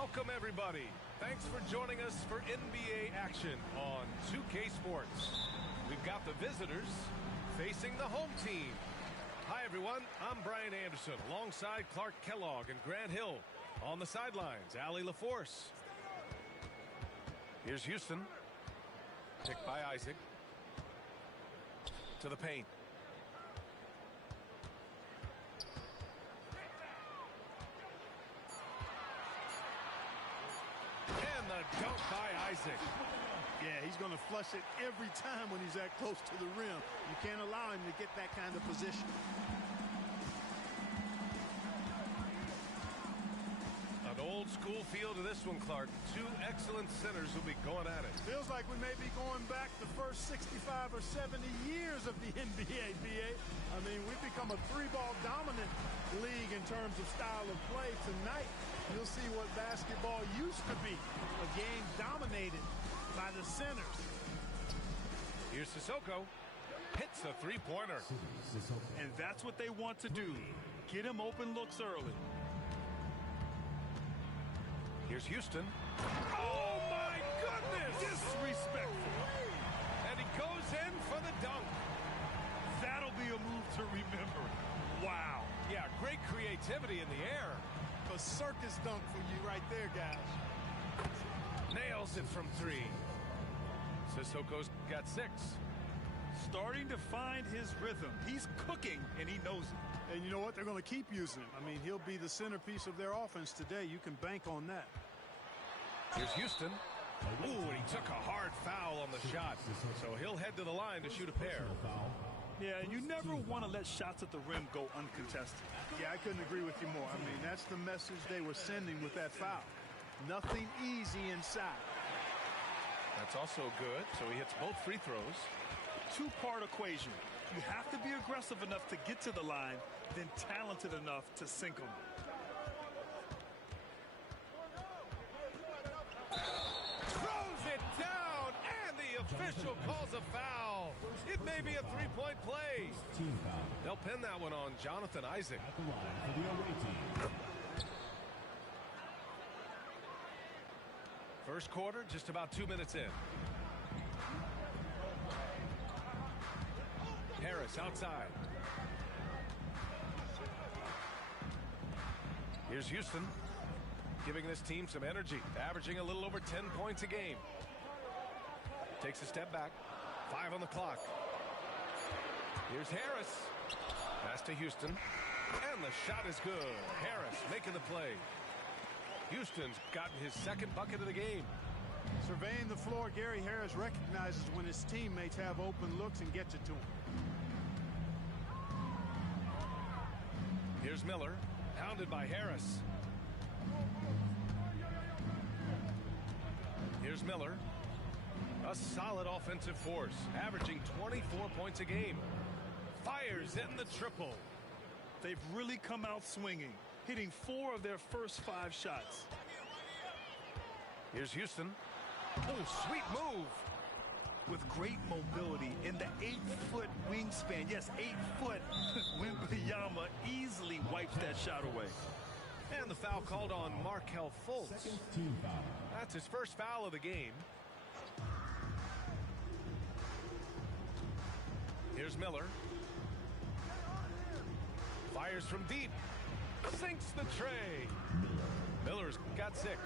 Welcome, everybody. Thanks for joining us for NBA action on 2K Sports. We've got the visitors facing the home team. Hi, everyone. I'm Brian Anderson alongside Clark Kellogg and Grant Hill. On the sidelines, Allie LaForce. Here's Houston. Picked by Isaac. To the paint. And the dunk by Isaac. Yeah, he's going to flush it every time when he's that close to the rim. You can't allow him to get that kind of position. An old school feel to this one, Clark. Two excellent centers will be going at it. Feels like we may be going back the first 65 or 70 years of the NBA, BA. I mean, we've become a three-ball dominant league in terms of style of play. Tonight, you'll see what basketball used to be, a game dominated by the centers. Here's Sissoko. Hits a three-pointer. And that's what they want to do. Get him open looks early. Here's Houston. Oh, my goodness! Disrespectful. And he goes in for the dunk. That'll be a move to remember. Wow. Yeah, great creativity in the air. A circus dunk for you right there, guys. Nails it from three. Sissoko's got 6. Starting to find his rhythm. He's cooking, and he knows it. And you know what? They're going to keep using him. I mean, he'll be the centerpiece of their offense today. You can bank on that. Here's Houston. Ooh, and he took a hard foul on the shot. So he'll head to the line to shoot a pair. Yeah, you never want to let shots at the rim go uncontested. Yeah, I couldn't agree with you more. I mean, that's the message they were sending with that foul. Nothing easy inside. That's also good. So he hits both free throws. Two-part equation. You have to be aggressive enough to get to the line, then talented enough to sink them. Throws it down, and the official calls a foul. It may be a three-point play. They'll pin that one on Jonathan Isaac. At the line for the away team. First quarter, just about 2 minutes in. Harris outside. Here's Houston, giving this team some energy, averaging a little over 10 points a game. Takes a step back. 5 on the clock. Here's Harris. Pass to Houston. And the shot is good. Harris making the play. Houston's gotten his second bucket of the game. Surveying the floor, Gary Harris recognizes when his teammates have open looks and gets it to him. Here's Miller, pounded by Harris. Here's Miller. A solid offensive force, averaging 24 points a game. Fires in the triple. They've really come out swinging, hitting 4 of their first 5 shots. Here's Houston. Oh, sweet move. With great mobility in the 8-foot wingspan. Yes, 8 foot. Wembanyama easily wipes that shot away. And the foul called on Markelle Fultz. Second team foul. That's his first foul of the game. Here's Miller. Fires from deep. Sinks the tray. Miller's got 6.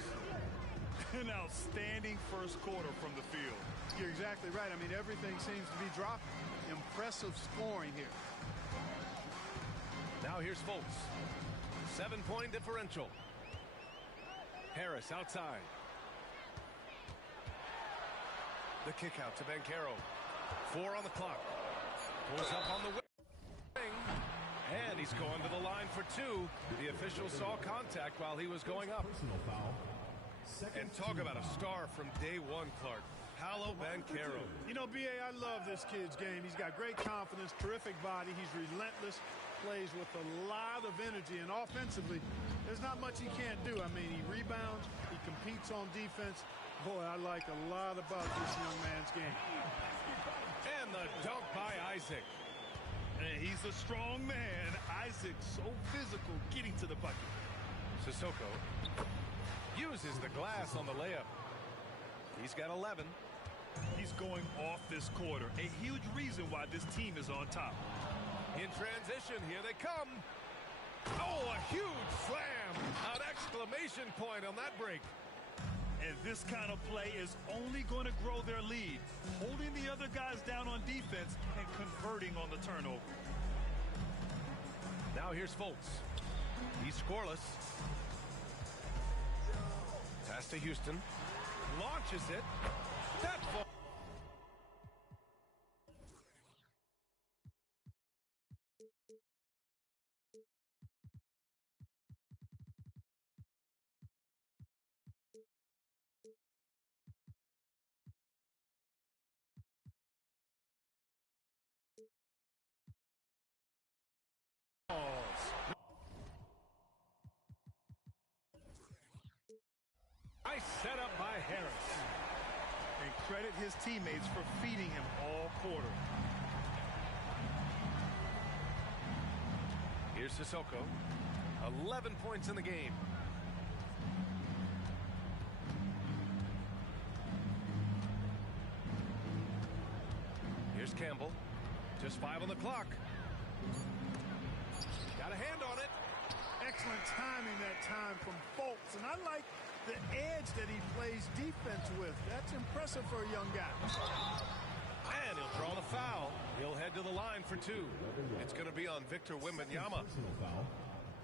An outstanding first quarter from the field. You're exactly right. I mean, everything seems to be dropping. Impressive scoring here. Now here's Fultz. 7-point differential. Harris outside. The kick out to Banchero. 4 on the clock. Pulls up on the wing. And he's going to the line for 2. The official saw contact while he was going up. Personal foul. And talk about a star from day one, Clark. Paolo Banchero. You know, B.A., I love this kid's game. He's got great confidence, terrific body. He's relentless, plays with a lot of energy, and offensively, there's not much he can't do. I mean, he rebounds, he competes on defense. Boy, I like a lot about this young man's game. And the dunk by Isaac. And he's a strong man. Isaac so physical getting to the bucket. Sissoko. Uses the glass on the layup. He's got 11. He's going off this quarter. A huge reason why this team is on top. In transition, here they come. Oh, a huge slam. An exclamation point on that break. And this kind of play is only going to grow their lead, holding the other guys down on defense and converting on the turnover. Now here's Fultz. He's scoreless. Pass to Houston. Launches it. That ball. Nice setup by Harris. And credit his teammates for feeding him all quarter. Here's Sissoko. 11 points in the game. Here's Campbell. Just 5 on the clock. Got a hand on it. Excellent timing that time from Fultz. And I like the edge that he plays defense with. That's impressive for a young guy. And he'll draw the foul. He'll head to the line for 2. It's going to be on Victor Wembanyama. Personal foul.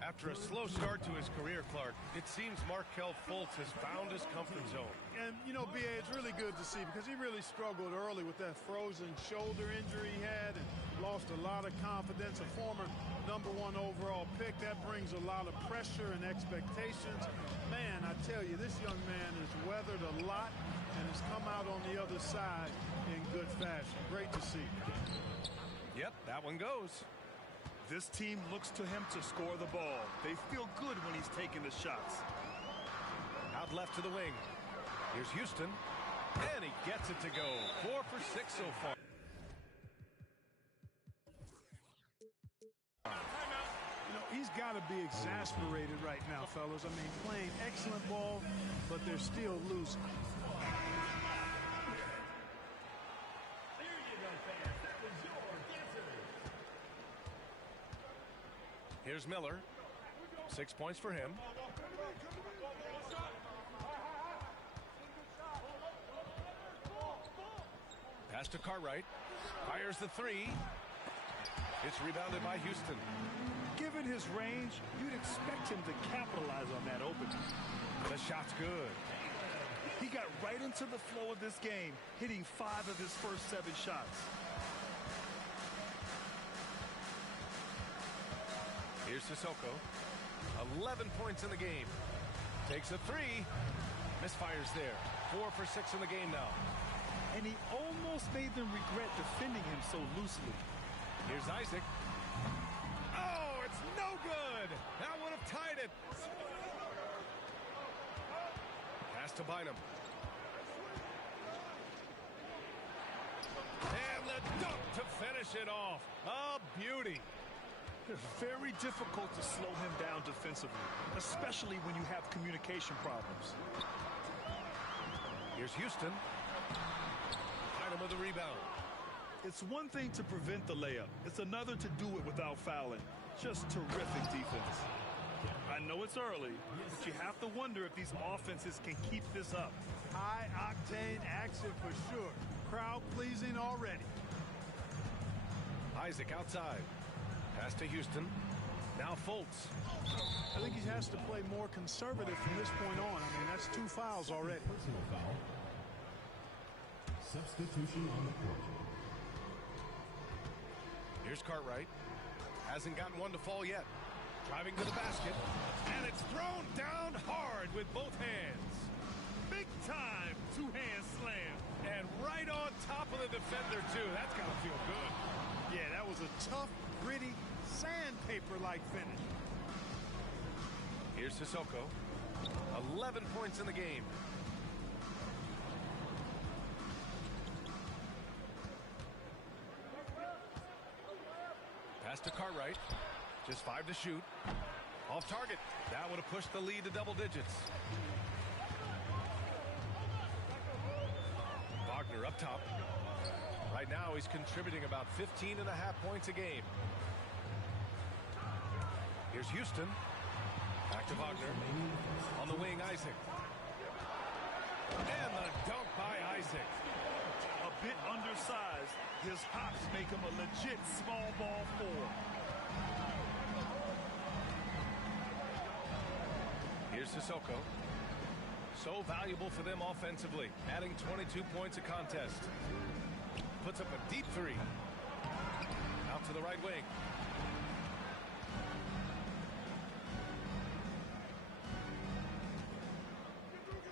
After a slow start to his career, Clark, it seems Markelle Fultz has found his comfort zone. And, you know, B.A., it's really good to see because he really struggled early with that frozen shoulder injury he had and lost a lot of confidence. A former #1 overall pick, that brings a lot of pressure and expectations. Man, I tell you, this young man has weathered a lot and has come out on the other side in good fashion. Great to see. Yep, that one goes. This team looks to him to score the ball. They feel good when he's taking the shots. Out left to the wing. Here's Houston. And he gets it to go. 4 for 6 so far. You know, he's got to be exasperated right now, fellas. I mean, playing excellent ball, but they're still losing. Here's Miller. 6 points for him. Pass to Cartwright. Fires the 3. It's rebounded by Houston. Given his range, you'd expect him to capitalize on that opening. The shot's good. He got right into the flow of this game, hitting 5 of his first 7 shots. Here's Sissoko. 11 points in the game. Takes a 3. Misfires there. 4 for 6 in the game now. And he almost made them regret defending him so loosely. Here's Isaac. Oh, it's no good. That would have tied it. Pass to Bynum. And the dunk to finish it off. A beauty. Very difficult to slow him down defensively, especially when you have communication problems. Here's Houston. Bynum with the rebound. It's one thing to prevent the layup. It's another to do it without fouling. Just terrific defense. I know it's early, but you have to wonder if these offenses can keep this up. High-octane action for sure. Crowd pleasing already. Isaac outside. Pass to Houston. Now Fultz. I think he has to play more conservative from this point on. I mean, that's 2 fouls already. Personal foul. Substitution on the court. Here's Cartwright. Hasn't gotten one to fall yet. Driving to the basket. And it's thrown down hard with both hands. Big time two-hand slam. And right on top of the defender, too. That's got to feel good. Yeah, that was a tough, gritty, sandpaper-like finish. Here's Sissoko. 11 points in the game. Pass to Cartwright. Just 5 to shoot. Off target. That would have pushed the lead to double digits. Wagner up top. Right now he's contributing about 15.5 points a game. Here's Houston. Back to Wagner. On the wing, Isaac. And the dunk by Isaac. A bit undersized. His hops make him a legit small ball forward. Here's Sissoko. So valuable for them offensively, adding 22 points a contest. Puts up a deep three. Out to the right wing.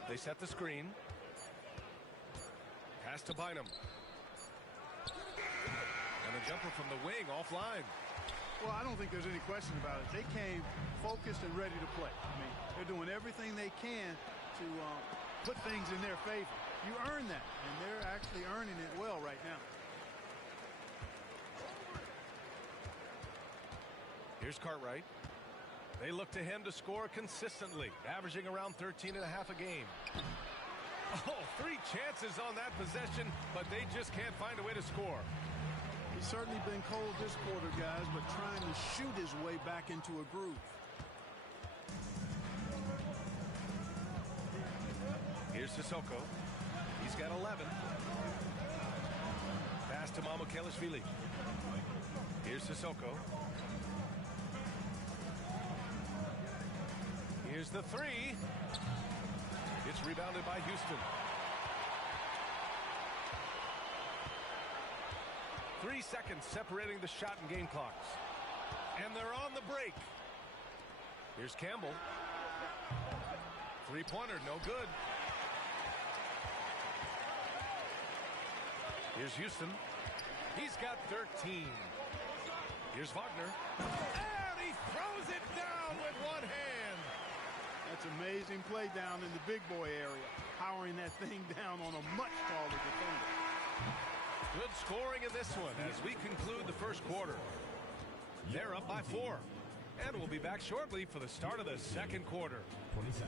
They set the screen. Pass to Bynum. And a jumper from the wing offline. Well, I don't think there's any question about it. They came focused and ready to play. I mean, they're doing everything they can to put things in their favor. You earn that, and they're actually earning it well right now. Here's Cartwright. They look to him to score consistently, averaging around 13.5 a game. Oh, 3 chances on that possession, but they just can't find a way to score. He's certainly been cold this quarter, guys, but trying to shoot his way back into a groove. Here's Sissoko. He's got 11. Pass to Mamukelashvili. Here's Sissoko. Here's the three. It's rebounded by Houston. 3 seconds separating the shot and game clocks. And they're on the break. Here's Campbell. Three-pointer, no good. Here's Houston. He's got 13. Here's Wagner. And he throws it down with one hand. That's amazing play down in the big boy area. Powering that thing down on a much taller defender. Good scoring in this one as we conclude the first quarter. They're up by 4. And we'll be back shortly for the start of the second quarter. 27.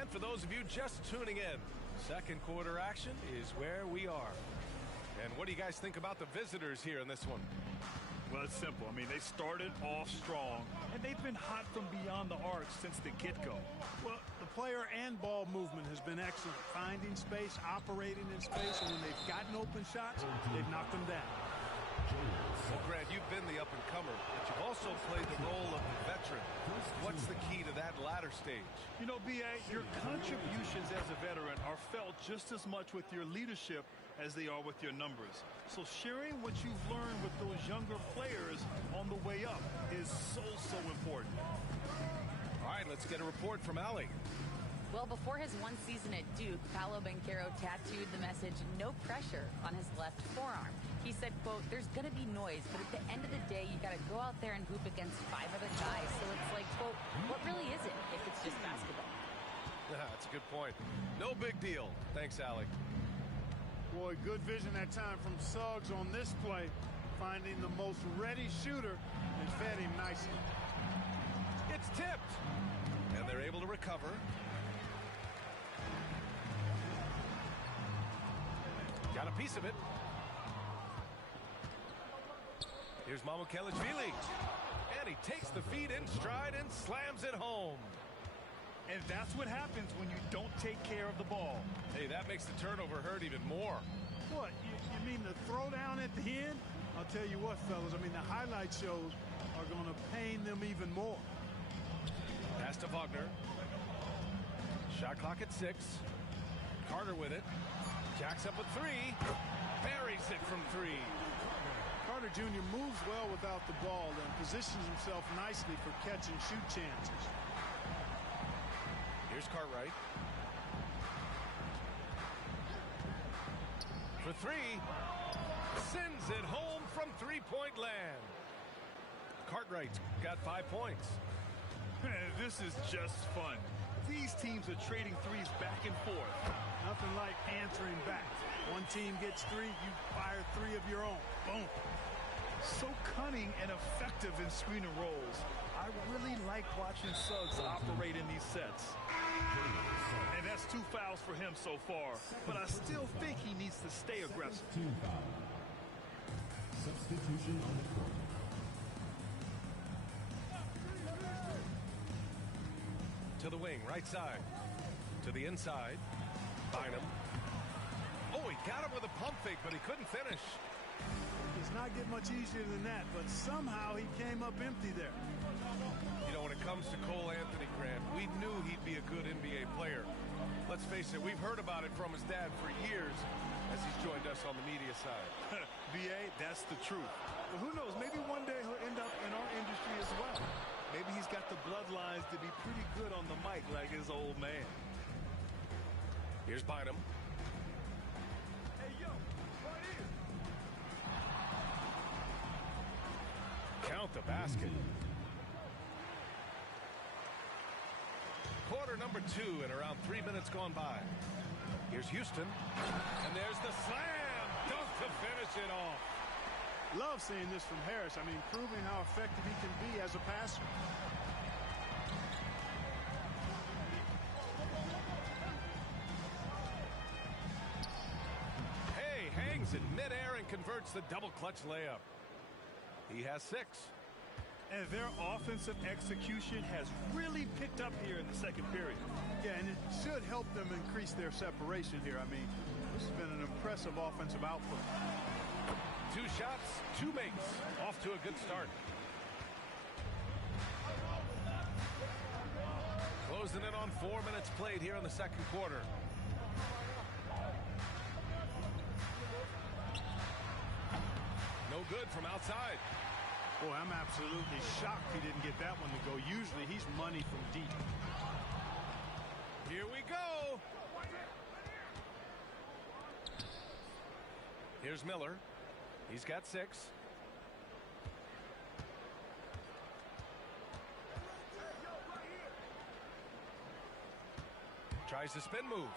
And for those of you just tuning in, second quarter action is where we are. And what do you guys think about the visitors here in this one? Well, it's simple. I mean, they started off strong, and they've been hot from beyond the arc since the get-go. Well, the player and ball movement has been excellent. Finding space, operating in space, and when they've gotten open shots, they've knocked them down. Well, Grant, you've been the up-and-comer, but you've also played the role of the veteran. What's the key to that latter stage? You know, B.A., your contributions as a veteran are felt just as much with your leadership as they are with your numbers. So sharing what you've learned with those younger players on the way up is so important. All right, let's get a report from Allie. Well, before his one season at Duke, Paolo Banchero tattooed the message, "No pressure," on his left forearm. He said, quote, "There's going to be noise, but at the end of the day, you got to go out there and hoop against 5 other guys." So it's like, quote, what really is it if it's just basketball? That's a good point. No big deal. Thanks, Allie. Boy, good vision that time from Suggs on this play, finding the most ready shooter and fed him nicely. It's tipped, and they're able to recover. Got a piece of it. Here's Mamukelashvili, and he takes the feed in stride and slams it home. And that's what happens when you don't take care of the ball. Hey, that makes the turnover hurt even more. What, you mean the throwdown at the end? I'll tell you what, fellas, I mean, the highlight shows are going to pain them even more. Pass to Wagner. Shot clock at 6. Carter with it. Jacks up a 3. Buries it from 3. Carter Jr. moves well without the ball and positions himself nicely for catch and shoot chances. Here's Cartwright. For 3. Sends it home from 3-point land. Cartwright's got 5 points. This is just fun. These teams are trading threes back and forth. Nothing like answering back. One team gets 3, you fire 3 of your own. Boom. So cunning and effective in screen and rolls. I really like watching Suggs operate in these sets. And that's 2 fouls for him so far. But I still think he needs to stay aggressive. 2 foul. Substitution on the court. To the wing, right side. To the inside. Bynum. Oh, he got him with a pump fake, but he couldn't finish. Does not get much easier than that, but somehow he came up empty there. You know, when it comes to Cole Anthony, Grant, we knew he'd be a good NBA player. Let's face it, we've heard about it from his dad for years as he's joined us on the media side. B.A., that's the truth. But who knows, maybe one day he'll end up in our industry as well. Maybe he's got the bloodlines to be pretty good on the mic like his old man. Here's Bynum. Hey, yo, right here. Count the basket. Quarter number 2 and around 3 minutes gone by. Here's Houston. And there's the slam. Dunk to finish it off. Love seeing this from Harris. I mean, proving how effective he can be as a passer. Hey, hangs in midair and converts the double clutch layup. He has 6. And their offensive execution has really picked up here in the second period. Yeah, and it should help them increase their separation here. I mean, this has been an impressive offensive output. 2 shots, 2 makes. Off to a good start. Closing in on 4 minutes played here in the second quarter. No good from outside. Boy, I'm absolutely shocked he didn't get that one to go. Usually he's money from deep. Here we go. Here's Miller. He's got 6. Tries the spin move.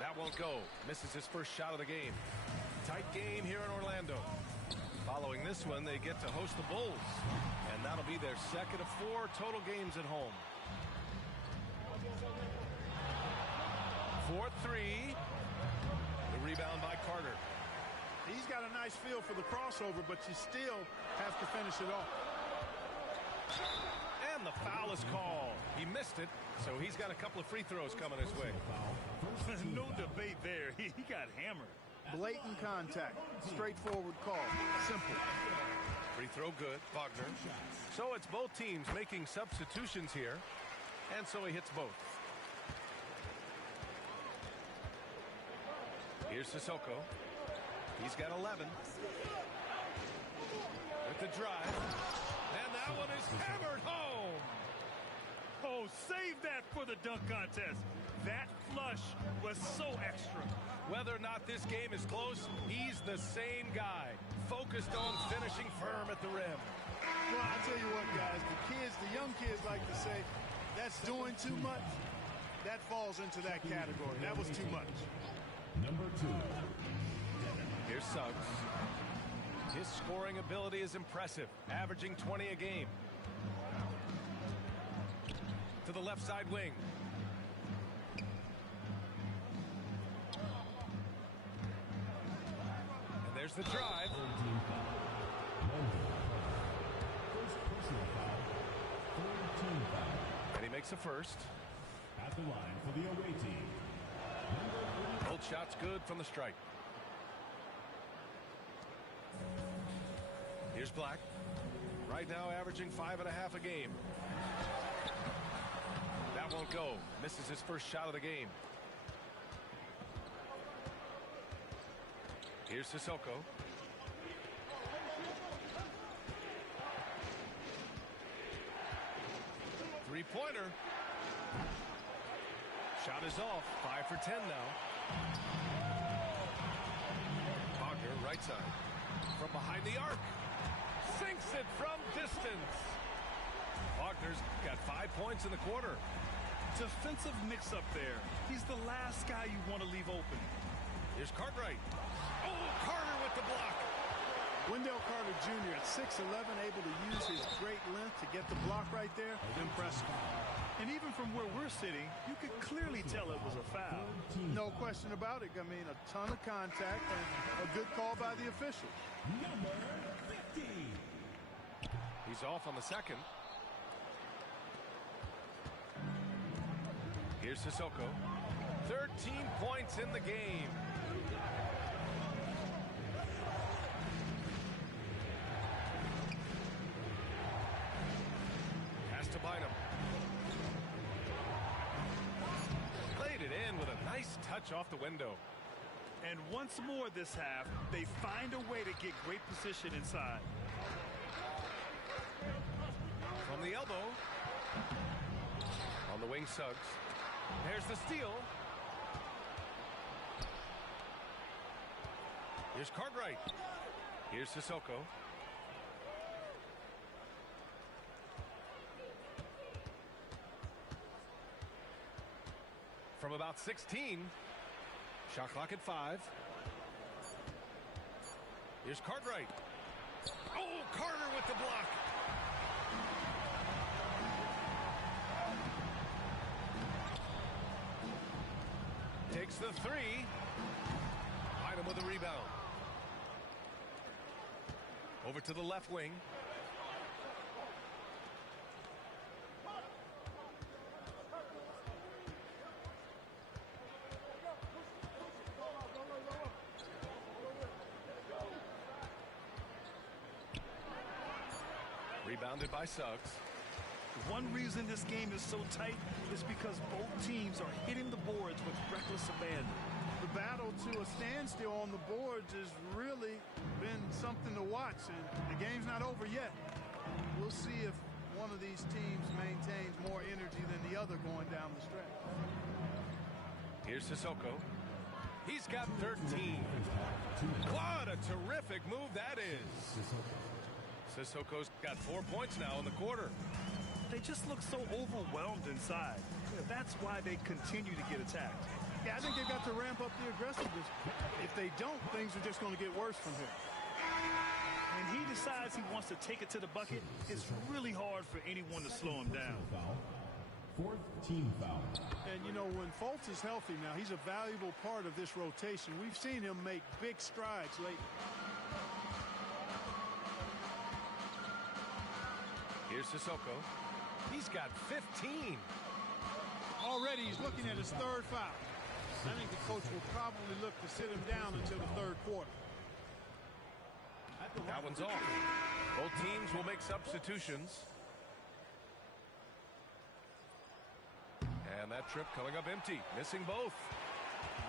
That won't go. Misses his first shot of the game. Tight game here in Orlando. Following this one, they get to host the Bulls. And that'll be their second of 4 total games at home. 4-3. The rebound by Carter. He's got a nice feel for the crossover, but you still have to finish it off. And the foul is called. He missed it, so he's got a couple of free throws coming his way. No debate there. He got hammered. Blatant contact. Straightforward call. Simple. Free throw good. Wagner. So it's both teams making substitutions here. And so he hits both. Here's Sissoko. He's got 11. With the drive. And that one is hammered home. Oh, save that for the dunk contest. That flush was so extra. Whether or not this game is close, he's the same guy. Focused on finishing firm at the rim. Well, I'll tell you what, guys. The young kids like to say, that's doing too much. That falls into that category. That was too much. Number 2. Here's Suggs. His scoring ability is impressive, averaging 20 a game. To the left side wing. And there's the drive. And he makes a first. At the line for the away team. Both shots good from the strike. Here's Black. Right now averaging 5.5 a game. That won't go. Misses his first shot of the game. Here's Sissoko. Three-pointer. Shot is off. 5 for 10 now. Wagner, right side. From behind the arc. Sinks it from distance. Wagner's got 5 points in the quarter. Defensive mix-up there. He's the last guy you want to leave open. Here's Cartwright. Oh, Carter with the block. Wendell Carter Jr. at 6'11", able to use his great length to get the block right there. Impressive. And even from where we're sitting, you could clearly tell it was a foul. No question about it. I mean, a ton of contact and a good call by the officials. Number 50. He's off on the second. Here's Sissoko. 13 points in the game. Has to Bynum. Played it in with a nice touch off the window. And once more this half, they find a way to get great position inside. From the elbow. On the wing, Suggs. There's the steal. Here's Cartwright. Here's Sissoko. From about 16. Shot clock at 5. Here's Cartwright. Oh, Carter with the block. Takes the 3. Bynum with a rebound. Over to the left wing. Rebounded by Suggs. One reason this game is so tight is because both teams are hitting the boards with reckless abandon. The battle to a standstill on the boards has really been something to watch, and the game's not over yet. We'll see if one of these teams maintains more energy than the other going down the stretch. Here's Sissoko. He's got 13. What a terrific move that is. Sissoko's got 4 points now in the quarter. They just look so overwhelmed inside. That's why they continue to get attacked. Yeah, I think they've got to ramp up the aggressiveness. If they don't, things are just going to get worse from here. When he decides he wants to take it to the bucket, it's really hard for anyone to slow him down. Fourth team foul. And, you know, when Fultz is healthy now, he's a valuable part of this rotation. We've seen him make big strides lately. Here's Sissoko. He's got 15. Already he's looking at his third foul. I think the coach will probably look to sit him down until the third quarter. That one's off. Both teams will make substitutions. And that trip coming up empty, missing both.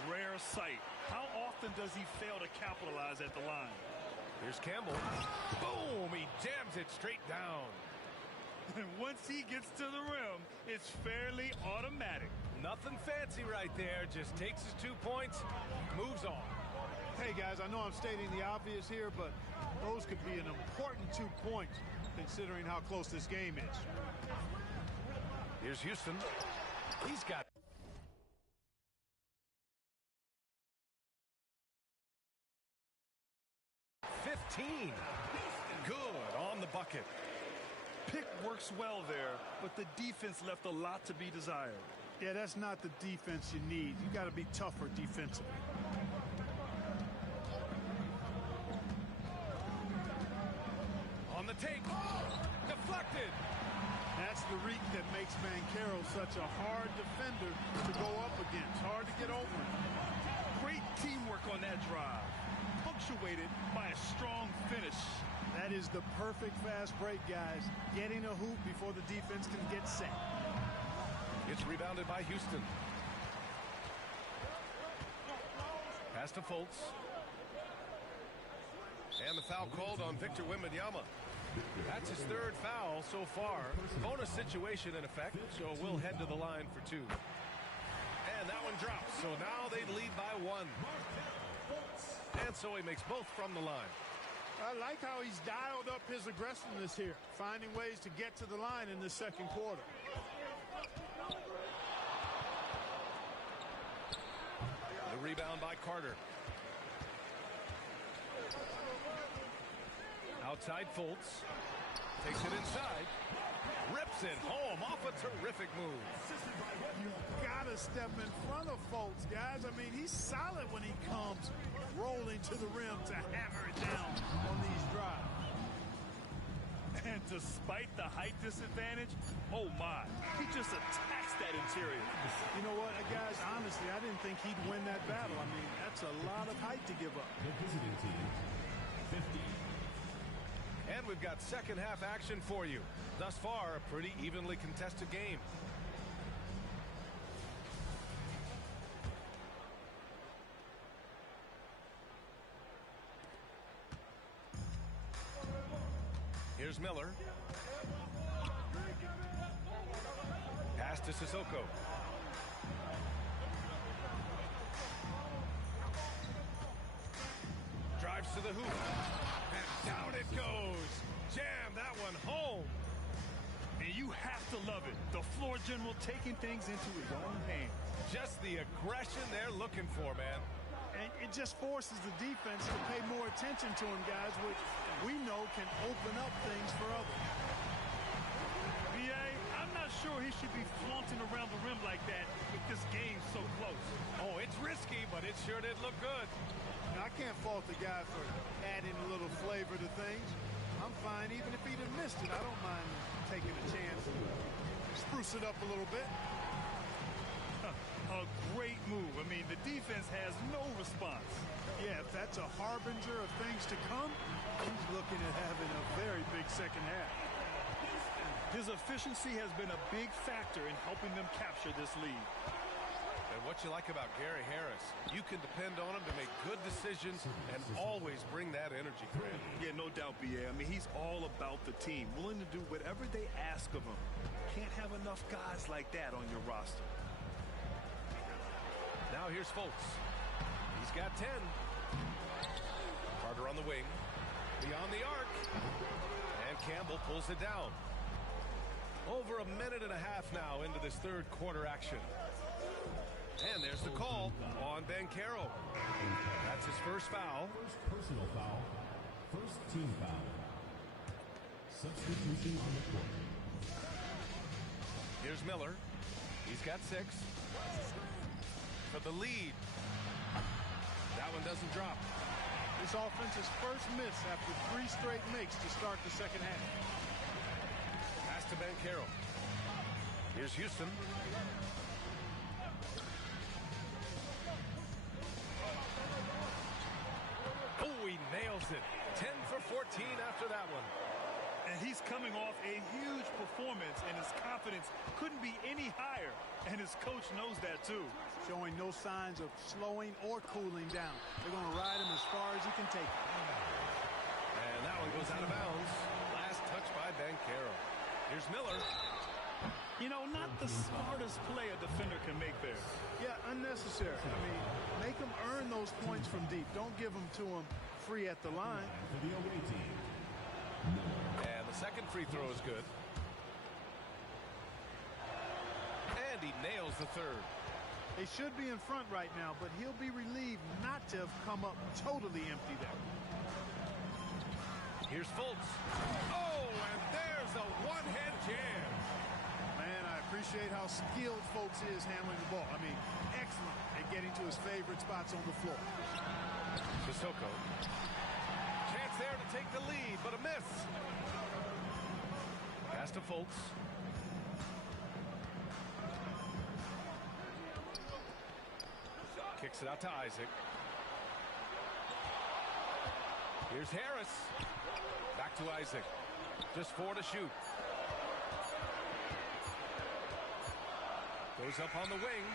Rare sight. How often does he fail to capitalize at the line? Here's Campbell. Boom! He jams it straight down. And once he gets to the rim, it's fairly automatic. Nothing fancy right there. Just takes his 2 points, moves on. Hey, guys, I know I'm stating the obvious here, but those could be an important 2 points considering how close this game is. Here's Houston. He's got 15. Good on the bucket. Pick works well there, but the defense left a lot to be desired. Yeah, that's not the defense you need. You got to be tougher defensively. On the take. Deflected. That's the reek that makes Banchero such a hard defender to go up against. Hard to get over him. Great teamwork on that drive, punctuated by a strong finish. That is the perfect fast break, guys. Getting a hoop before the defense can get set. It's rebounded by Houston. Pass to Fultz. And the foul called on Victor Wembanyama. That's his third foul so far. Bonus situation in effect, so we'll head to the line for 2. And that one drops, so now they lead by 1. And so he makes both from the line. I like how he's dialed up his aggressiveness here, finding ways to get to the line in the second quarter. The rebound by Carter. Outside Fultz. Takes it inside. Rips it home off a terrific move. You gotta step in front of Fultz, guys. I mean, he's solid when he comes rolling to the rim to hammer it down on these drives. And despite the height disadvantage, oh my, he just attacks that interior. You know what, guys, honestly, I didn't think he'd win that battle. I mean, that's a lot of height to give up. The visiting team, 50. And we've got second half action for you. Thus far, a pretty evenly contested game. Here's Miller. Pass to Sissoko. Drives to the hoop. And down it goes. Jam that one home. And you have to love it. The floor general taking things into his own hands. Just the aggression they're looking for, man. And it just forces the defense to pay more attention to him, guys, which we know can open up things for others. B.A., I'm not sure he should be flaunting around the rim like that with this game so close. Oh, it's risky, but it sure did look good. Now, I can't fault the guy for adding a little flavor to things. I'm fine even if he'd have missed it. I don't mind taking a chance and spruce it up a little bit. A great move. I mean, the defense has no response. Yeah, if that's a harbinger of things to come, he's looking at having a very big second half. His efficiency has been a big factor in helping them capture this lead. And what you like about Gary Harris, you can depend on him to make good decisions and always bring that energy, Grant. Yeah, no doubt, B.A. I mean, he's all about the team, willing to do whatever they ask of him. Can't have enough guys like that on your roster. Now here's Fultz. He's got 10. Carter on the wing. Beyond the arc. And Campbell pulls it down. Over a minute and a half now into this third quarter action. And there's the call on Banchero. That's his first foul. First personal foul. First team foul. Substitution on the court. Here's Miller. He's got 6. For the lead. That one doesn't drop. This offense's first miss after 3 straight makes to start the second half. Pass to Banchero. Here's Houston. Oh, he nails it. 10 for 14 after that one. And he's coming off a huge performance, and his confidence couldn't be any higher. And his coach knows that, too. Showing no signs of slowing or cooling down. They're going to ride him as far as he can take it. And that one goes out of bounds. Last touch by Banchero. Here's Miller. You know, not the smartest play a defender can make there. Yeah, unnecessary. I mean, make him earn those points from deep. Don't give them to him free at the line. For the away team, And the second free throw is good. And he nails the third. They should be in front right now, but he'll be relieved not to have come up totally empty there. Here's Fultz. Oh, and there's a one-hand jam. Man, I appreciate how skilled Fultz is handling the ball. I mean, excellent at getting to his favorite spots on the floor. Sissoko. Chance there to take the lead, but a miss. Pass to Fultz. Kicks it out to Isaac. Here's Harris. Back to Isaac. Just 4 to shoot. Goes up on the wing.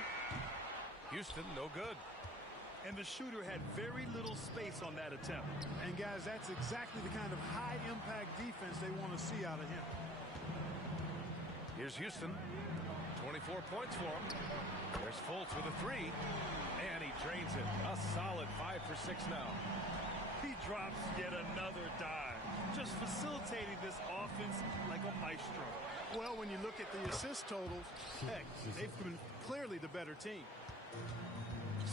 Houston, no good. And the shooter had very little space on that attempt. And guys, that's exactly the kind of high-impact defense they want to see out of him. Here's Houston. 24 points for him. There's Fultz with a 3. And he drains it. A solid 5 for 6 now. He drops yet another dive, just facilitating this offense like a maestro. Well, when you look at the assist totals, heck, they've been clearly the better team.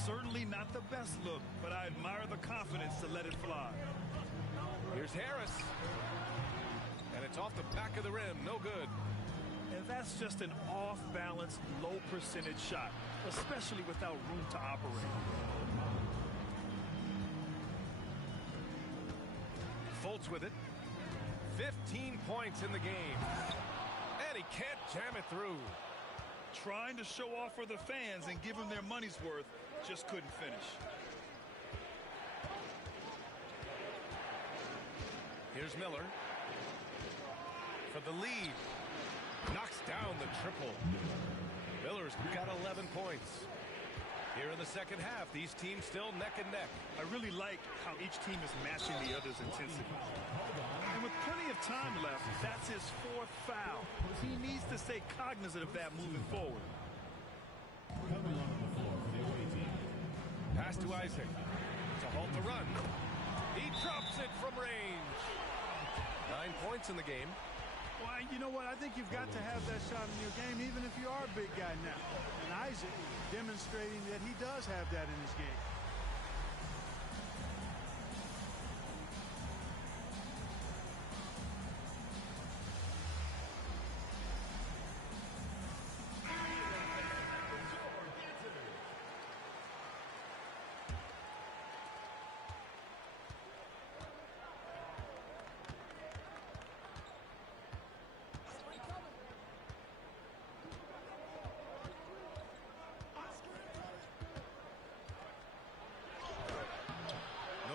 Certainly not the best look, but I admire the confidence to let it fly. Here's Here's Harris. And it's off the back of the rim. No good. And that's just an off-balance, low-percentage shot, especially without room to operate. Fultz with it. 15 points in the game. And he can't jam it through. Trying to show off for the fans and give them their money's worth, just couldn't finish. Here's Miller. For the lead. Knocks down the triple. Miller's got 11 points. Here in the second half, these teams still neck and neck. I really like how each team is matching the other's intensity. And with plenty of time left, that's his 4th foul. He needs to stay cognizant of that moving forward. Coming onto the floor for the away team. Pass to Isaac. To halt the run. He drops it from range. 9 points in the game. Well, you know what? I think you've got to have that shot in your game, even if you are a big guy now. And Isaac is demonstrating that he does have that in his game.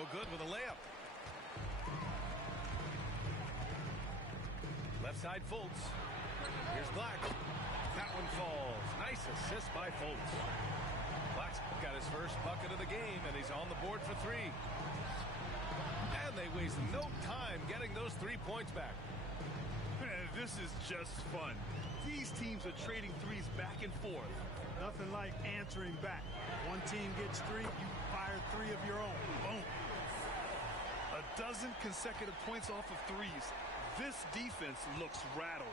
Good with a layup. Left side Fultz. Here's Black. That one falls. Nice assist by Fultz. Black's got his first bucket of the game, and he's on the board for 3. And they waste no time getting those 3 points back. This is just fun. These teams are trading threes back and forth. Nothing like answering back. One team gets 3, you fire 3 of your own. Boom. A dozen consecutive points off of threes. This defense looks rattled.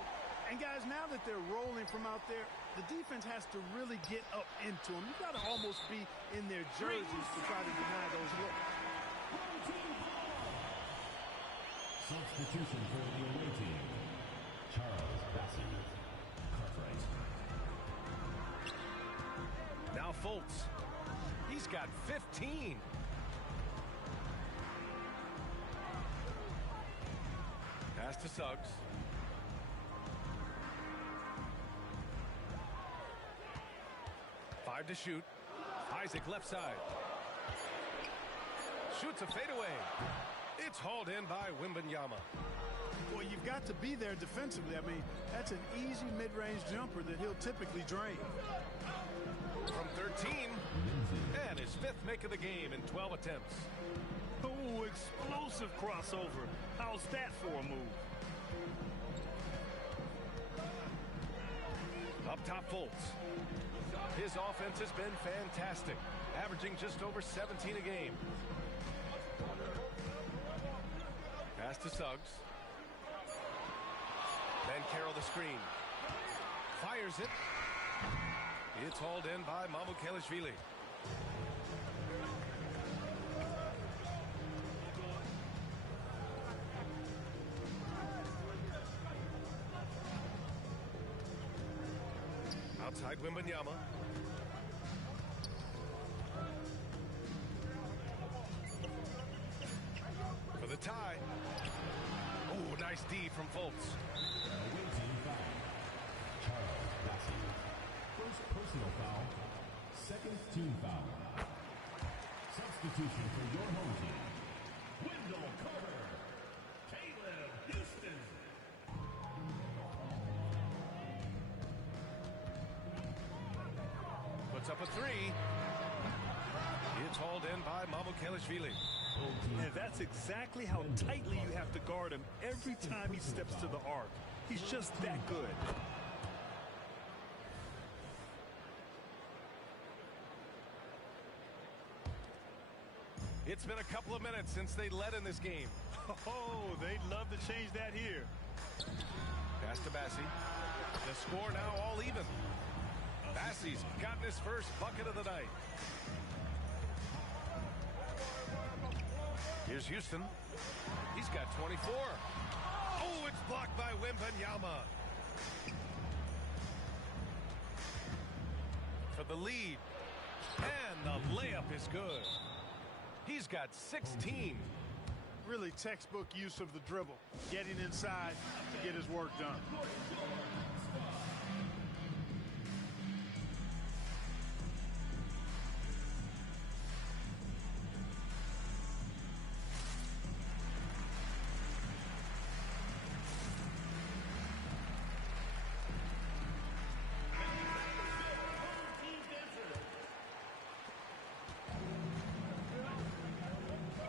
And guys, now that they're rolling from out there, the defense has to really get up into them. You've got to almost be in their jerseys to try to deny those looks. Substitution for the away team. Charles Bassey. Cartwright. Now Fultz. He's got 15. Pass to Suggs. Five to shoot. Isaac left side. Shoots a fadeaway. It's hauled in by Wembanyama. Well, you've got to be there defensively. I mean, that's an easy mid-range jumper that he'll typically drain. From 13. And his 5th make of the game in 12 attempts. Oh, explosive crossover. How's that for a move? Up top, Fultz. His offense has been fantastic, averaging just over 17 a game. Pass to Suggs. Then Carroll the screen. Fires it. It's hauled in by Mamukelashvili. Outside Wembanyama. For the tie. Oh, nice D from Fultz. Away team foul. Charles Bassey. First personal foul. Second team foul. Substitution for your home team. Wendell Carter. Caleb Houston. Puts up a 3. It's hauled in by Mamukelashvili. And that's exactly how tightly you have to guard him every time he steps to the arc. He's just that good. It's been a couple of minutes since they led in this game. Oh, they'd love to change that here. Pass to Bassey. The score now all even. Bassey's gotten his first bucket of the night. Here's Houston. He's got 24. Oh, it's blocked by Wembanyama. For the lead. And the layup is good. He's got 16. Really textbook use of the dribble. Getting inside to get his work done.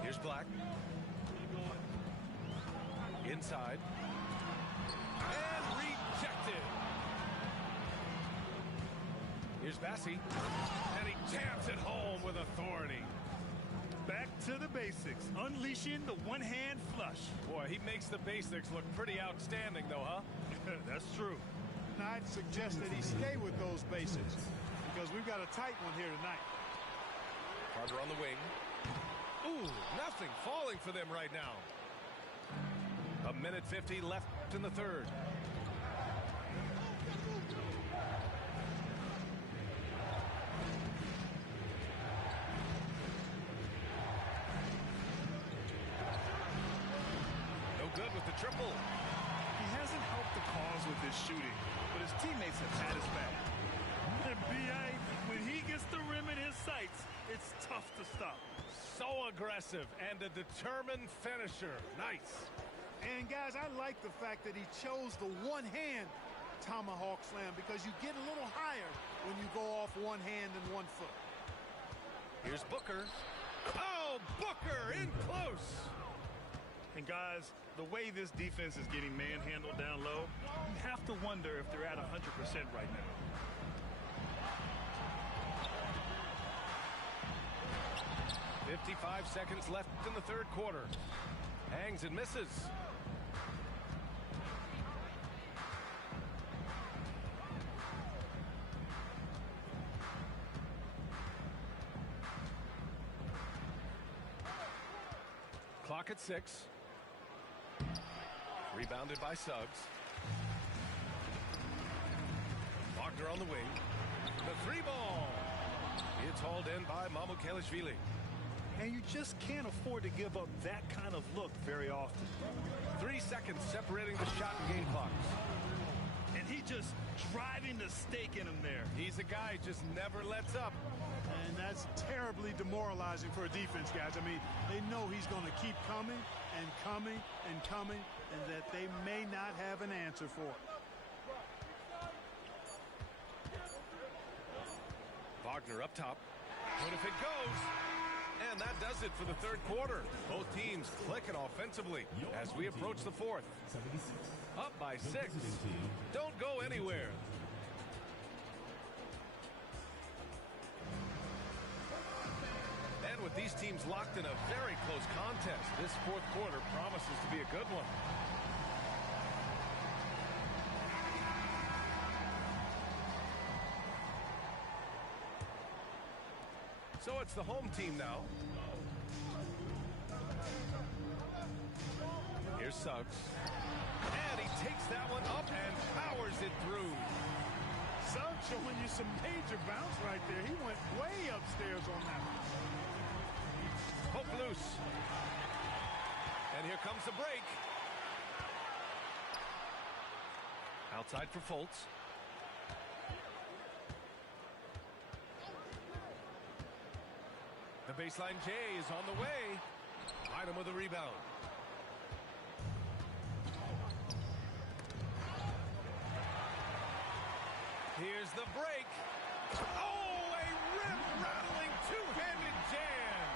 Here's Black. Inside. And rejected. Here's Bassey. And he jams it home with authority. Back to the basics, unleashing the one-hand flush. Boy, he makes the basics look pretty outstanding, though, huh? That's true. I'd suggest that he stay with those basics because we've got a tight one here tonight. Carter on the wing. Ooh, nothing falling for them right now. A minute 50 left in the third. No good with the triple. He hasn't helped the cause with his shooting, but his teammates have had his back. And B.A., when he gets the rim in his sights, it's tough to stop. So aggressive and a determined finisher. Nice. And guys, I like the fact that he chose the one-hand tomahawk slam because you get a little higher when you go off one hand and one foot. Here's Booker. Oh, Booker in close. And guys, the way this defense is getting manhandled down low, you have to wonder if they're at 100% right now. .55 seconds left in the third quarter. Hangs and misses. Clock at 6. Rebounded by Suggs. Wagner on the wing. The three ball. It's hauled in by Mamukelashvili. And you just can't afford to give up that kind of look very often. 3 seconds separating the shot and game clocks. And he just driving the stake in him there. He's a guy who just never lets up. And that's terribly demoralizing for a defense, guys. I mean, they know he's going to keep coming and coming and coming, and that they may not have an answer for it. Wagner up top. But if it goes, and that does it for the third quarter. Both teams clicking offensively as we approach the fourth. Up by 6. Don't go anywhere. And with these teams locked in a very close contest, this fourth quarter promises to be a good one. So it's the home team now. Here's Suggs. And he takes that one up and powers it through. Suggs showing you some major bounce right there. He went way upstairs on that one. Poke loose. And here comes the break. Outside for Fultz. The baseline J is on the way. Bynum with a rebound. Here's the break. Oh, a rim-rattling two-handed jam.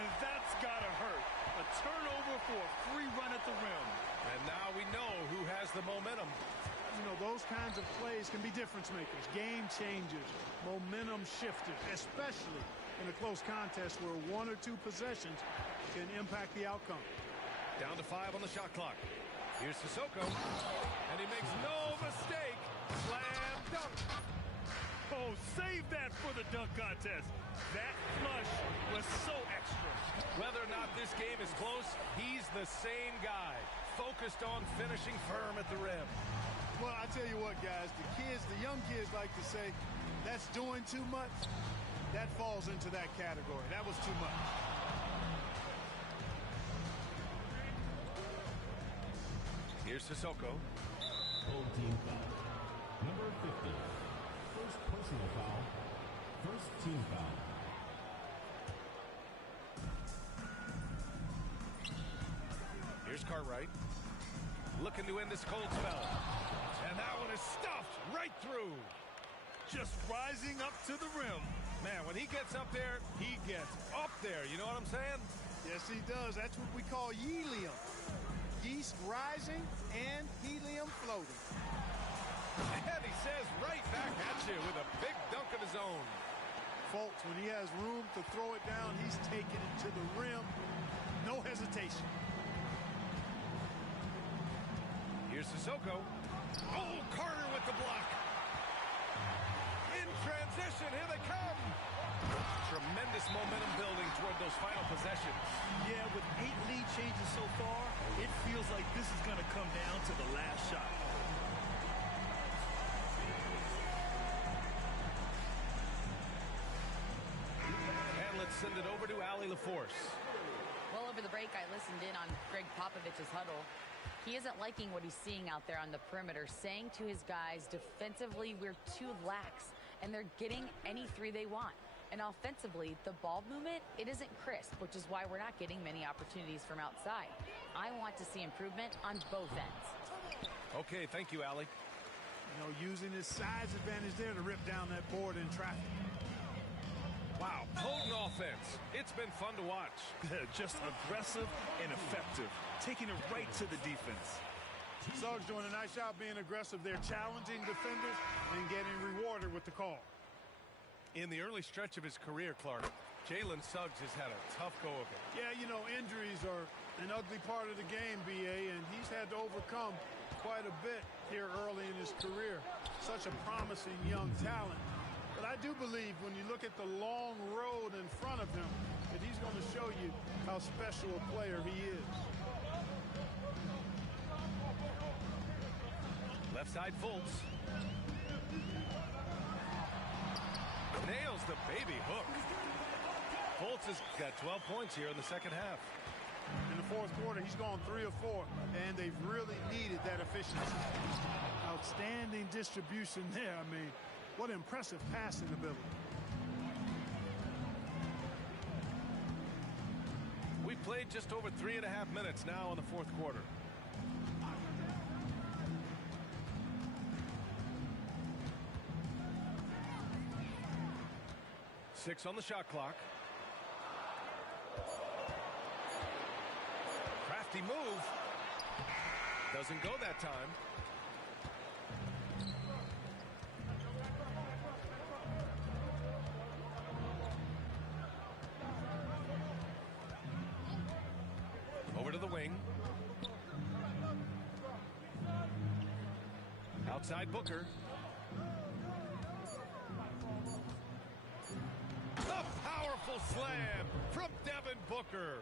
And that's gotta hurt. A turnover for a free run at the rim. And now we know who has the momentum. You know, those kinds of plays can be difference makers, game changers, momentum shifters, especially in a close contest where 1 or 2 possessions can impact the outcome. Down to 5 on the shot clock. Here's Sissoko. And he makes no mistake. Slam dunk. Oh, save that for the dunk contest. That flush was so extra. Whether or not this game is close, he's the same guy, focused on finishing firm at the rim. Well, I tell you what, guys, the young kids like to say, that's doing too much. That falls into that category. That was too much. Here's Sissoko. Old team foul. Number 50. First personal foul. First team foul. Here's Cartwright. Looking to end this cold spell. And that one is stuffed right through. Just rising up to the rim. Man, when he gets up there, he gets up there. You know what I'm saying? Yes, he does. That's what we call helium. Yeast rising and helium floating. And he says right back at you with a big dunk of his own. Folks, when he has room to throw it down, he's taking it to the rim. No hesitation. Here's Sissoko. Oh, Carter with the block. In transition, here they come. Tremendous momentum building toward those final possessions. Yeah, with 8 lead changes so far, it feels like this is going to come down to the last shot. And let's send it over to Allie LaForce. Well, over the break, I listened in on Greg Popovich's huddle. He isn't liking what he's seeing out there on the perimeter, saying to his guys, defensively, we're too lax, and they're getting any three they want. And offensively, the ball movement, it isn't crisp, which is why we're not getting many opportunities from outside. I want to see improvement on both ends. Okay, thank you, Allie. You know, using his size advantage there to rip down that board in traffic. Wow, potent offense. It's been fun to watch. Just aggressive and effective, taking it right to the defense. Suggs doing a nice job being aggressive there, challenging defenders and getting rewarded with the call. In the early stretch of his career, Clark, Jalen Suggs has had a tough go of it. Yeah, you know, injuries are an ugly part of the game, B.A., and he's had to overcome quite a bit here early in his career. Such a promising young talent. But I do believe when you look at the long road in front of him that he's going to show you how special a player he is. Left side Fultz. Nails the baby hook. Fultz has got 12 points here in the second half. In the fourth quarter, he's gone 3 of 4, and they've really needed that efficiency. Outstanding distribution there. I mean, what impressive passing ability. We've played just over 3.5 minutes now in the fourth quarter. Six on the shot clock. Crafty move. Doesn't go that time. Over to the wing. Outside Booker. Slam from Devin Booker.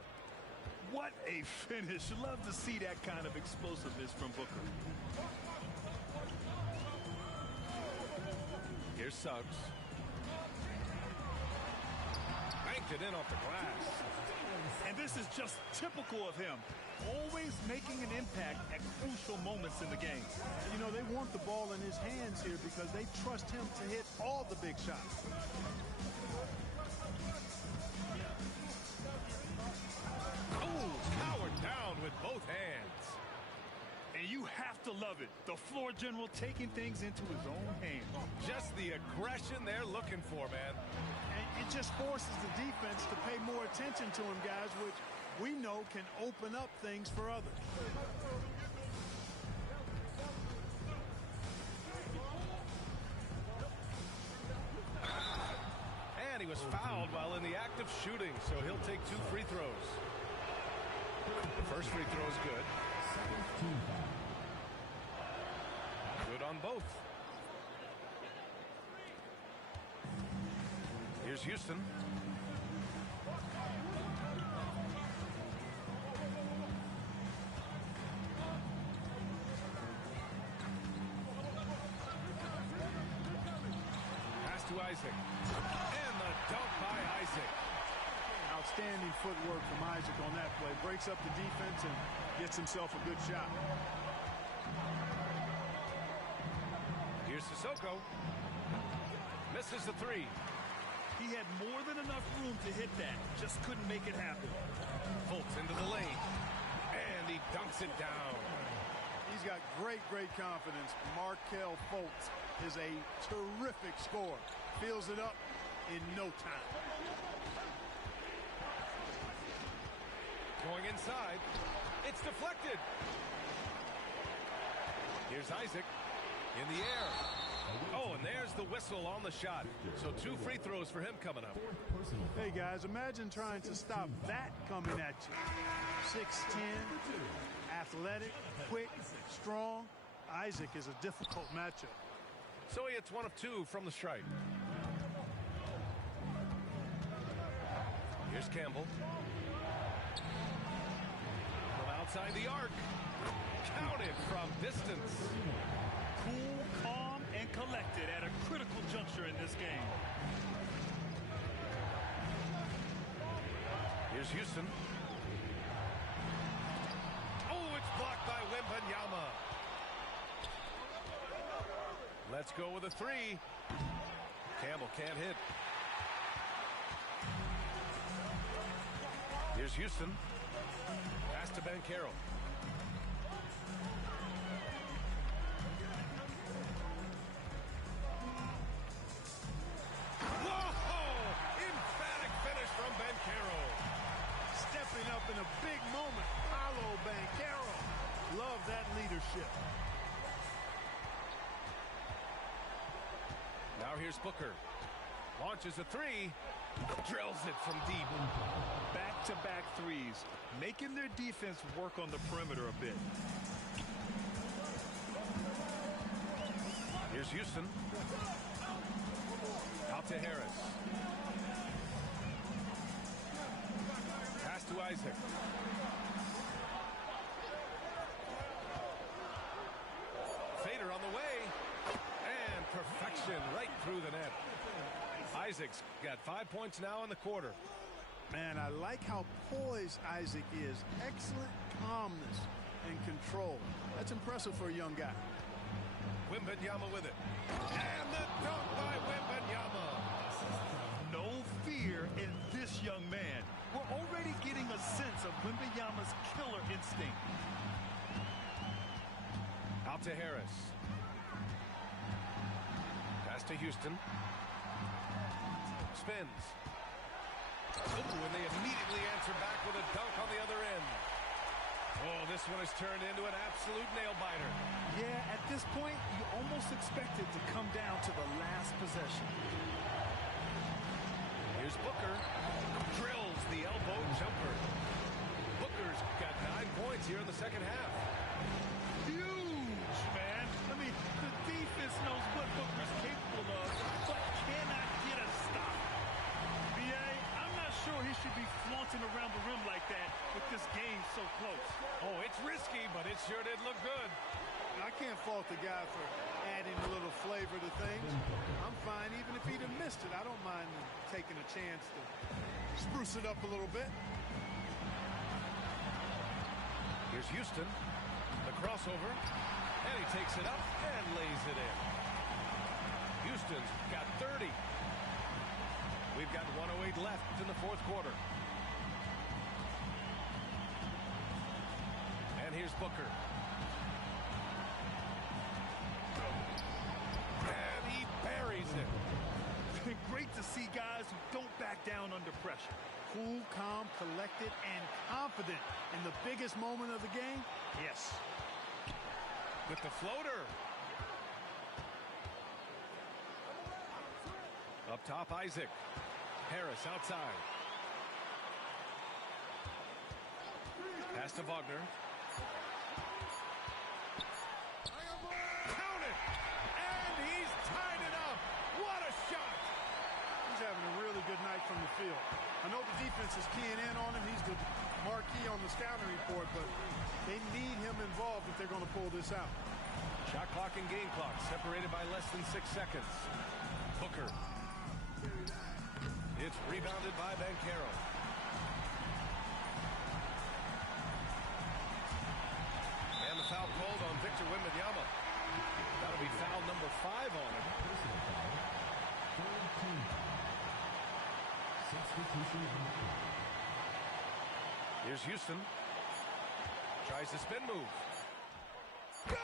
What a finish. Love to see that kind of explosiveness from Booker. Here's Suggs. Banked it in off the glass. And this is just typical of him. Always making an impact at crucial moments in the game. You know, they want the ball in his hands here because they trust him to hit all the big shots. With both hands. And you have to love it. The floor general taking things into his own hands. Just the aggression they're looking for, man. And it just forces the defense to pay more attention to him, guys, which we know can open up things for others. And he was fouled while in the act of shooting, so he'll take 2 free throws. The first free throw is good. Second team foul. Good on both. Here's Houston. Pass to Isaac. And the dunk by Isaac. Outstanding footwork from Isaac on that play. Breaks up the defense and gets himself a good shot. Here's Sissoko. Misses the three. He had more than enough room to hit that. Just couldn't make it happen. Fultz into the lane. And he dunks it down. He's got great confidence. Markelle Fultz is a terrific scorer. Fills it up in no time. Going inside. It's deflected. Here's Isaac in the air. Oh, and there's the whistle on the shot. So 2 free throws for him coming up. Hey, guys, imagine trying to stop that coming at you. 6'10", athletic, quick, strong. Isaac is a difficult matchup. So he hits 1 of 2 from the stripe. Here's Campbell. From outside the arc. Counted from distance. Cool, calm, and collected at a critical juncture in this game. Here's Houston. Oh, it's blocked by Wembanyama. Let's go with a 3. Campbell can't hit. Here's Houston. Pass to Banchero. Up in a big moment. Paolo Banchero. Love that leadership. Now here's Booker. Launches a 3. Drills it from deep. Back-to-back threes. Making their defense work on the perimeter a bit. Here's Houston. Out to Harris. To Isaac. Fader on the way. And perfection right through the net. Isaac's got 5 points now in the quarter. Man, I like how poised Isaac is. Excellent calmness and control. That's impressive for a young guy. Wembanyama with it. And the dunk by Wembanyama. No fear in this young man. We're already getting a sense of Wembanyama's killer instinct. Out to Harris. Pass to Houston. Spins. Oh, and they immediately answer back with a dunk on the other end. Oh, this one has turned into an absolute nail-biter. Yeah, at this point, you almost expect it to come down to the last possession. Here's Booker. Drills the elbow jumper. Booker's got 9 points here in the second half. Huge, man. I mean, the defense knows what Booker's capable of, but cannot get a stop. B.A., I'm not sure he should be flaunting around the rim like that with this game so close. Oh, it's risky, but it sure did look good. I can't fault the guy for adding a little flavor to things. I'm fine even if he'd have missed it. I don't mind taking a chance to spruce it up a little bit. Here's Houston. The crossover. And he takes it up and lays it in. Houston's got 30. We've got 1:08 left in the fourth quarter. And here's Booker. And he buries it. Great to see guys who don't back down under pressure. Cool, calm, collected, and confident in the biggest moment of the game. Yes. With the floater. Up top, Isaac. Harris outside. Pass to Wagner. Count it! And he's tied it up. What a shot! He's having a really good night from the field. I know the defense is keying in on him. He's the marquee on the scouting report, but they need him involved if they're going to pull this out. Shot clock and game clock separated by less than 6 seconds. Booker. It's rebounded by Banchero. And the foul called on Victor Wembanyama. That'll be foul number 5 on him. Personal foul. Third team foul. Substitution on the court. Here's Houston. Tries the spin move. Good!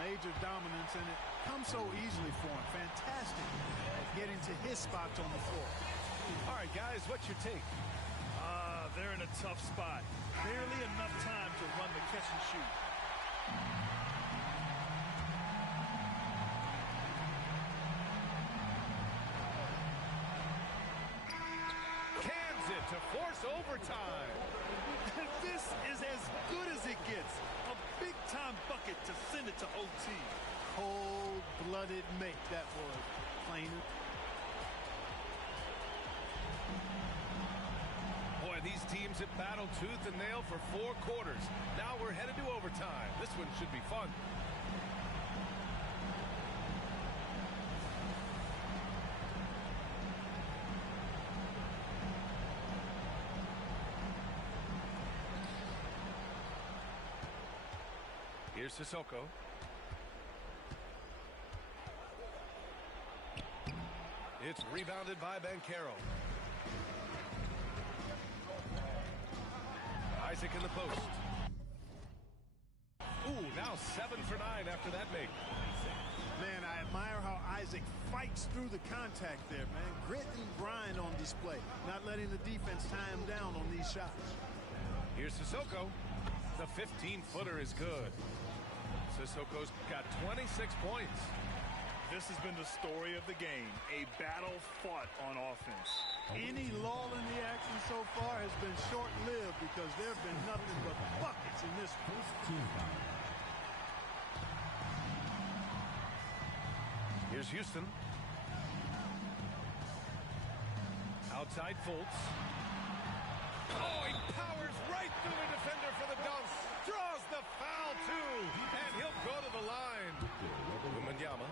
Major dominance, and it comes so easily for him. Fantastic at getting to his spots on the floor. All right, guys, what's your take? They're in a tough spot. Barely enough time to run the catch and shoot. Cans it to force overtime. This is as good as it gets. A big-time bucket to send it to OT. Cold-blooded make that was. Plainer. Boy, these teams have battled tooth and nail for 4 quarters. Now we're headed to overtime. This one should be fun. Here's Sissoko. It's rebounded by Banchero. Isaac in the post. Ooh, now 7 for 9 after that make. Man, I admire how Isaac fights through the contact there, man. Grit and grind on display. Not letting the defense tie him down on these shots. Here's Sissoko. The 15-footer is good. Sissoko's got 26 points. This has been the story of the game. A battle fought on offense. Any lull in the action so far has been short-lived because there have been nothing but buckets in this one. First team foul. Here's Houston. Outside Fultz. Oh, he powers right through the defender for the dunk. Draws the foul, too. And he'll go to the line. Wembanyama.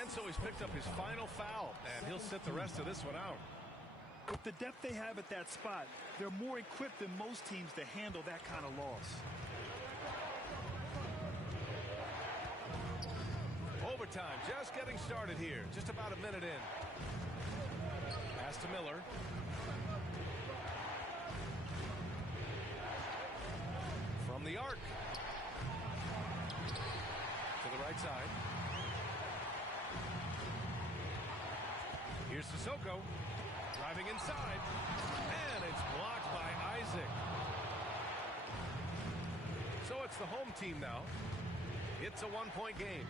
And so he's picked up his final foul. And he'll sit the rest of this one out. With the depth they have at that spot, they're more equipped than most teams to handle that kind of loss. Overtime just getting started here. Just about a minute in. Pass to Miller. From the arc. To the right side. Here's Sissoko. Driving inside. And it's blocked by Isaac. So it's the home team now. It's a 1-point game.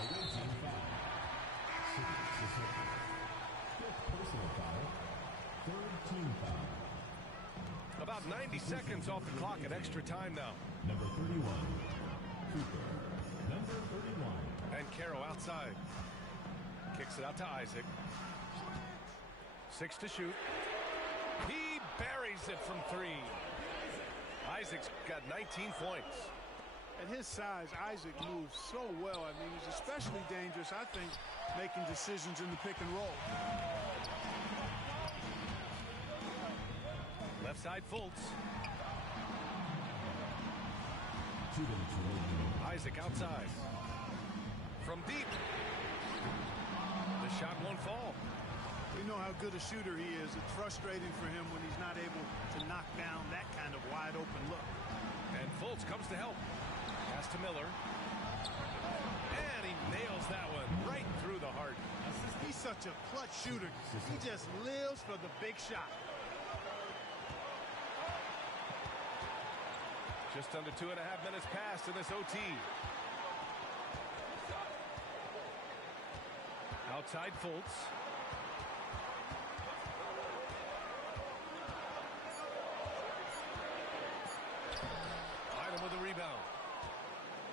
Away team foul. Sissoko. Fifth personal foul. Third team foul. About 90 seconds off the clock at extra time now. Number 31. Cooper. Number 31. And Caro outside. Kicks it out to Isaac. 6 to shoot. He buries it from 3. Isaac's got 19 points. At his size, Isaac moves so well. I mean, he's especially dangerous, I think, making decisions in the pick and roll. Left side Fultz. 2 minutes remaining. Isaac outside. From deep. The shot won't fall. We know how good a shooter he is. It's frustrating for him when he's not able to knock down that kind of wide open look. And Fultz comes to help. Pass to Miller. And he nails that one right through the heart. He's such a clutch shooter. He just lives for the big shot. Just under 2.5 minutes passed in this OT. Outside Fultz. Bynum with a rebound.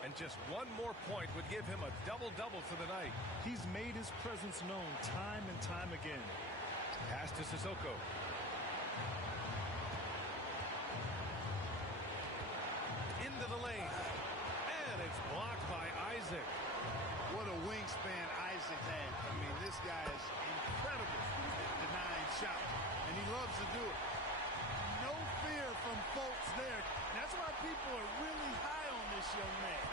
And just one more point would give him a double-double for the night. He's made his presence known time and time again. Pass to Sissoko. Into the lane. And it's blocked by Isaac. What a wingspan Isaac has. I mean, this guy is incredible at denying shots, and he loves to do it. No fear from folks there. That's why people are really high on this young man,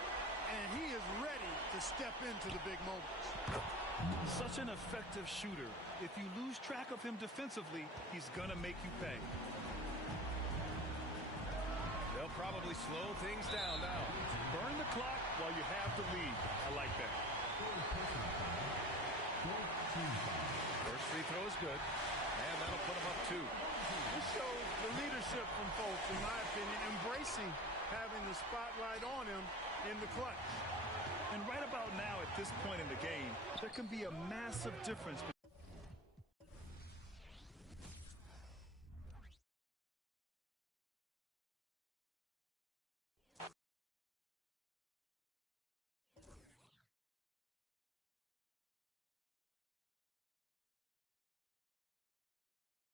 and he is ready to step into the big moments. Such an effective shooter. If you lose track of him defensively, he's going to make you pay. They'll probably slow things down now. Burn the clock while you have the lead. I like that. First free throw is good, and that'll put him up 2. This shows the leadership from folks, in my opinion, embracing having the spotlight on him in the clutch. And right about now, at this point in the game, there can be a massive difference